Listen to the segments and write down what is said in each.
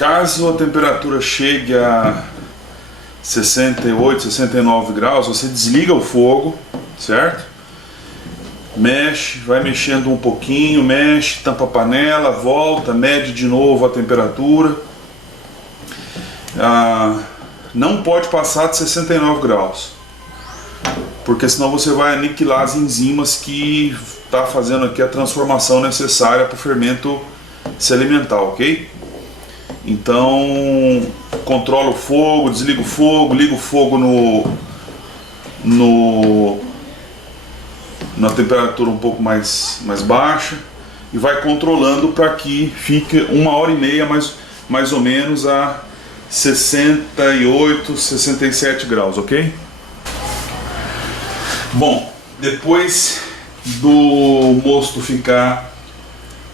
Caso a temperatura chegue a 68, 69 graus, você desliga o fogo, certo? Mexe, vai mexendo um pouquinho, mexe, tampa a panela, volta, mede de novo a temperatura. Não pode passar de 69 graus, porque senão você vai aniquilar as enzimas que está fazendo aqui a transformação necessária para o fermento se alimentar, ok? Então, controla o fogo, desliga o fogo, liga o fogo na temperatura um pouco mais baixa e vai controlando para que fique 1h30 mais ou menos a 68, 67 graus, ok? Bom, depois do mosto ficar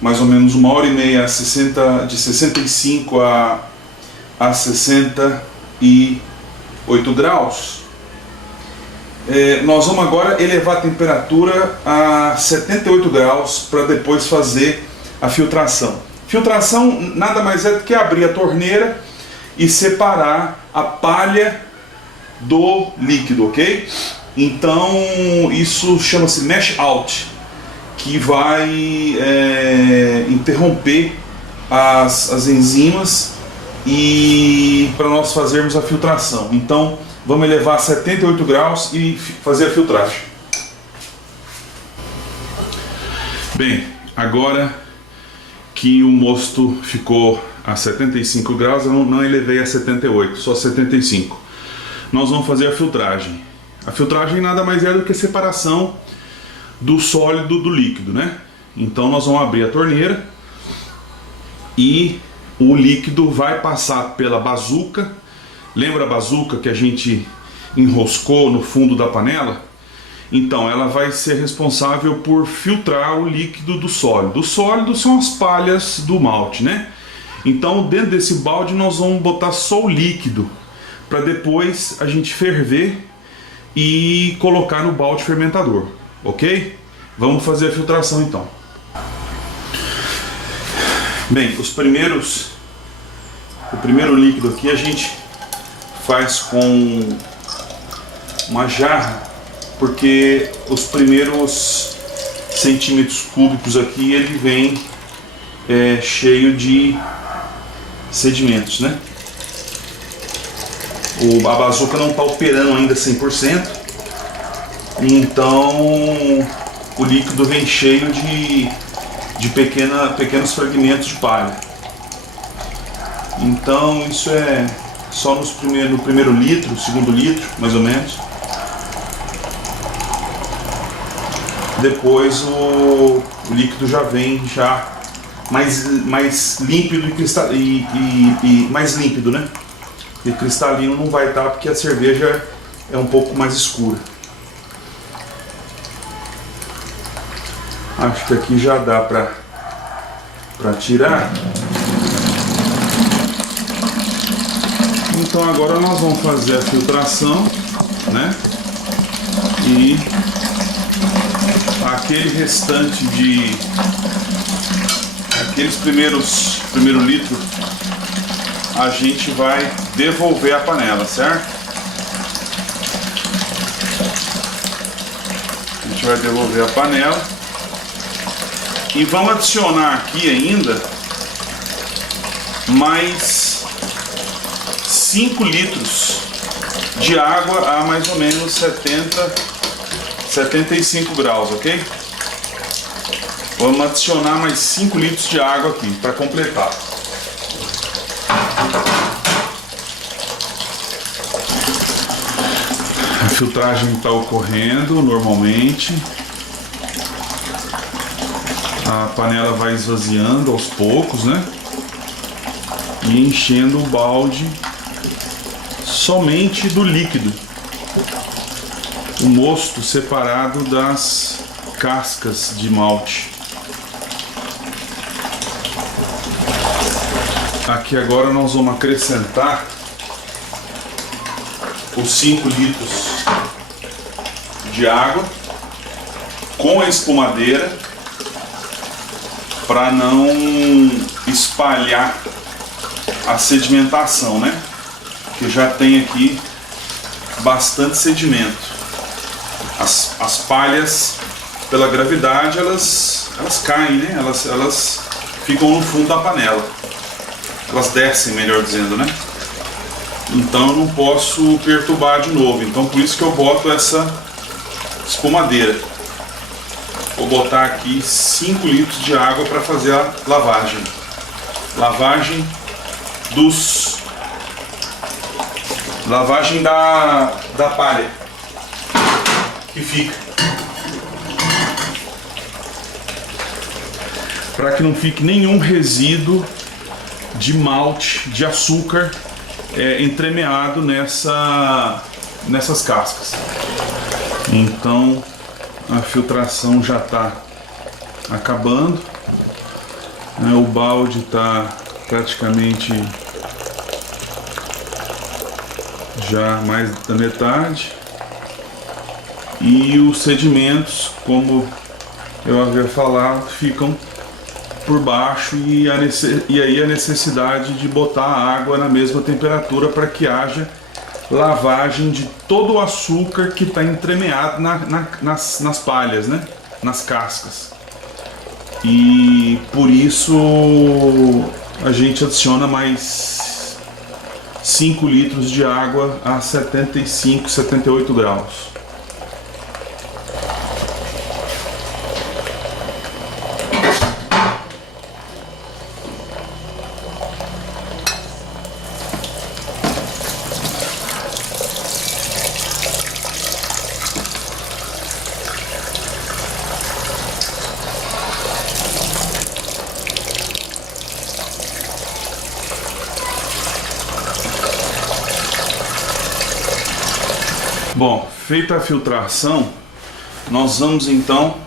mais ou menos 1h30, de 65 a 68 graus, nós vamos agora elevar a temperatura a 78 graus para depois fazer a filtração. Filtração nada mais é do que abrir a torneira e separar a palha do líquido, ok? Então isso chama-se mash out, que vai interromper as enzimas e para nós fazermos a filtração. Então vamos elevar a 78 graus e fazer a filtragem. Bem, agora que o mosto ficou a 75 graus, eu não elevei a 78, só 75. Nós vamos fazer a filtragem. A filtragem nada mais é do que a separação do sólido do líquido, né? Então nós vamos abrir a torneira e o líquido vai passar pela bazuca. Lembra a bazuca que a gente enroscou no fundo da panela? Então ela vai ser responsável por filtrar o líquido do sólido. O sólido são as palhas do malte, né? Então dentro desse balde nós vamos botar só o líquido para depois a gente ferver e colocar no balde fermentador, ok? Vamos fazer a filtração então. Bem, o primeiro líquido aqui a gente faz com uma jarra, porque os primeiros centímetros cúbicos aqui ele vem cheio de sedimentos, né? A bazuca não está operando ainda 100%, então o líquido vem cheio de pequenos fragmentos de palha. Então isso é só no primeiro litro, segundo litro, mais ou menos. Depois o líquido já vem mais límpido e mais límpido, né? E cristalino não vai estar porque a cerveja é um pouco mais escura. Acho que aqui já dá para tirar. Então agora nós vamos fazer a filtração, né? E aquele restante aqueles primeiro litro a gente vai devolver a panela, certo? A gente vai devolver a panela e vamos adicionar aqui ainda mais 5 litros de água a mais ou menos 75 graus, ok? Vamos adicionar mais 5 litros de água aqui para completar. A filtragem está ocorrendo normalmente. A panela vai esvaziando aos poucos, né? E enchendo o balde somente do líquido. O mosto separado das cascas de malte. Aqui agora nós vamos acrescentar os 5 litros de água com a espumadeira para não espalhar a sedimentação, né? Que já tem aqui bastante sedimento. As palhas, pela gravidade, elas caem, né? Elas ficam no fundo da panela. Elas descem, melhor dizendo, né? Então eu não posso perturbar de novo. Então por isso que eu boto essa espumadeira. Vou botar aqui 5 litros de água para fazer a lavagem. Lavagem da palha que fica. Para que não fique nenhum resíduo de malte, de açúcar entremeado nessas cascas. Então a filtração já está acabando, né? O balde está praticamente já mais da metade, e os sedimentos, como eu havia falado, ficam por baixo, e aí a necessidade de botar a água na mesma temperatura para que haja lavagem de todo o açúcar que está entremeado nas palhas, né? Nas cascas. E por isso a gente adiciona mais 5 litros de água a 75, 78 graus. Bom, feita a filtração, nós vamos então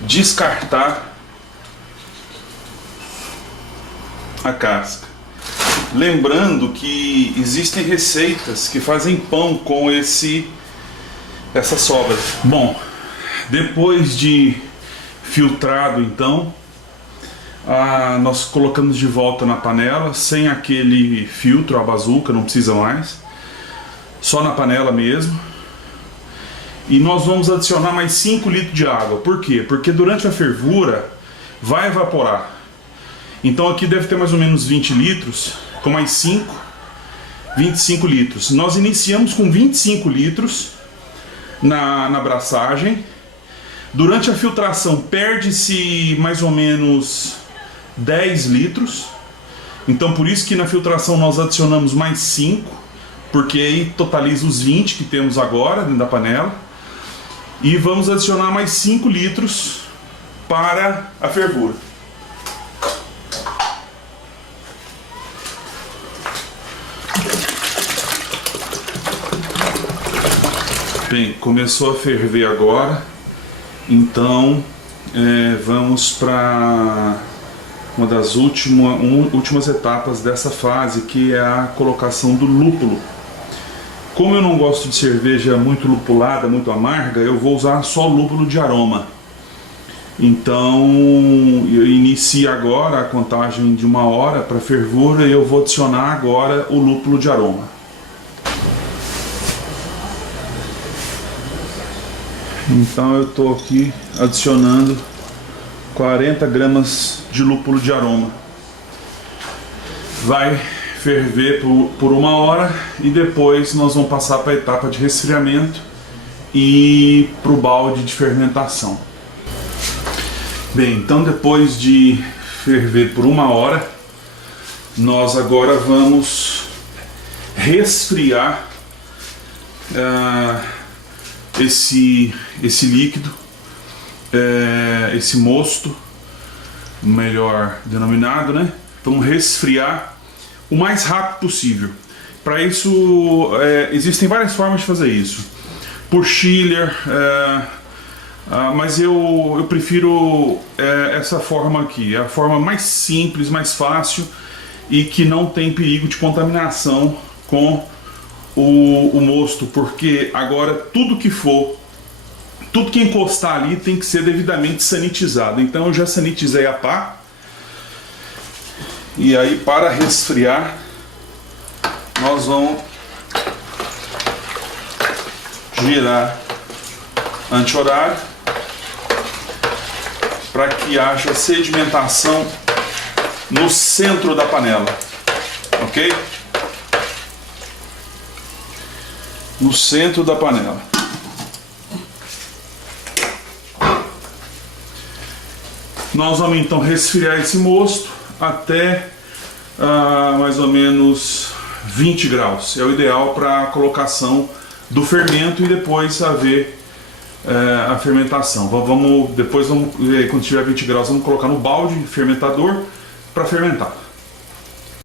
descartar a casca. Lembrando que existem receitas que fazem pão com essa sobra. Bom, depois de filtrado então, nós colocamos de volta na panela, sem aquele filtro, a bazuca, não precisa mais. Só na panela mesmo. E nós vamos adicionar mais 5 litros de água. Por quê? Porque durante a fervura vai evaporar. Então aqui deve ter mais ou menos 20 litros. Com mais 5, 25 litros. Nós iniciamos com 25 litros na abraçagem. Durante a filtração perde-se mais ou menos 10 litros. Então por isso que na filtração nós adicionamos mais 5. Porque aí totaliza os 20 que temos agora dentro da panela. E vamos adicionar mais 5 litros para a fervura. Bem, começou a ferver agora. Então vamos para uma das últimas etapas dessa fase, que é a colocação do lúpulo. Como eu não gosto de cerveja muito lupulada, muito amarga, eu vou usar só lúpulo de aroma. Então eu inicio agora a contagem de 1 hora para fervura, e eu vou adicionar agora o lúpulo de aroma. Então eu estou aqui adicionando 40 gramas de lúpulo de aroma. Vai ferver por 1 hora, e depois nós vamos passar para a etapa de resfriamento e para o balde de fermentação. Bem, então depois de ferver por 1 hora, nós agora vamos resfriar esse líquido, esse mosto, melhor denominado, né? Vamos resfriar o mais rápido possível. Para isso existem várias formas de fazer isso. Por chiller, mas eu prefiro essa forma aqui, a forma mais simples, mais fácil, e que não tem perigo de contaminação com o mosto, porque agora tudo que encostar ali tem que ser devidamente sanitizado. Então eu já sanitizei a pá, E aí, para resfriar, nós vamos girar anti-horário para que haja sedimentação no centro da panela, ok? No centro da panela. Nós vamos então resfriar esse mosto até mais ou menos 20 graus. É o ideal para a colocação do fermento e depois haver a fermentação. Depois, quando tiver 20 graus, vamos colocar no balde fermentador para fermentar.